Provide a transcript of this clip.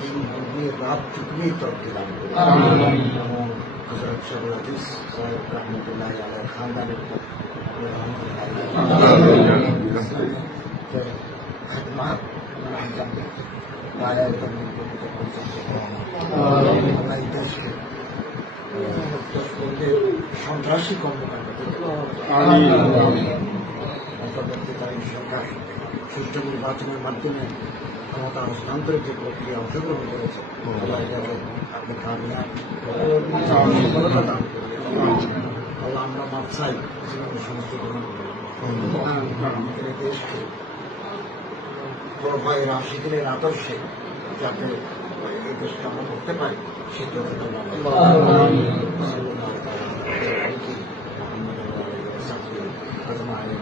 दिन डूबने रात चुकने तक दिला हजरत शबुल हदीस साहब रहमतुल्लाह अलैह खानदान खदमात अंजाम देते हमारे करने को हमारे देश के সন্ত্রাসী কর্মকাণ্ড সন্ত্রাসী অন্তর্বর্তী তার এই সরকার সুষ্ঠু নির্বাচনের মাধ্যমে ক্ষমতা হস্তান্তরের যে প্রক্রিয়া অংশগ্রহণ করেছে আল্লাহ এটাকে আপনি কামিয়াব সফলতা দান করবেন আল্লাহ আমরা মাপ চাই জীবনের সমস্ত গ্রহণ করবেন আমাদের এই দেশকে বড় ভাই রাশিদের আদর্শে যাতে এই দেশকে আমরা করতে পারি সেই জন্য محمد وعلى اله وصحبه اجمعين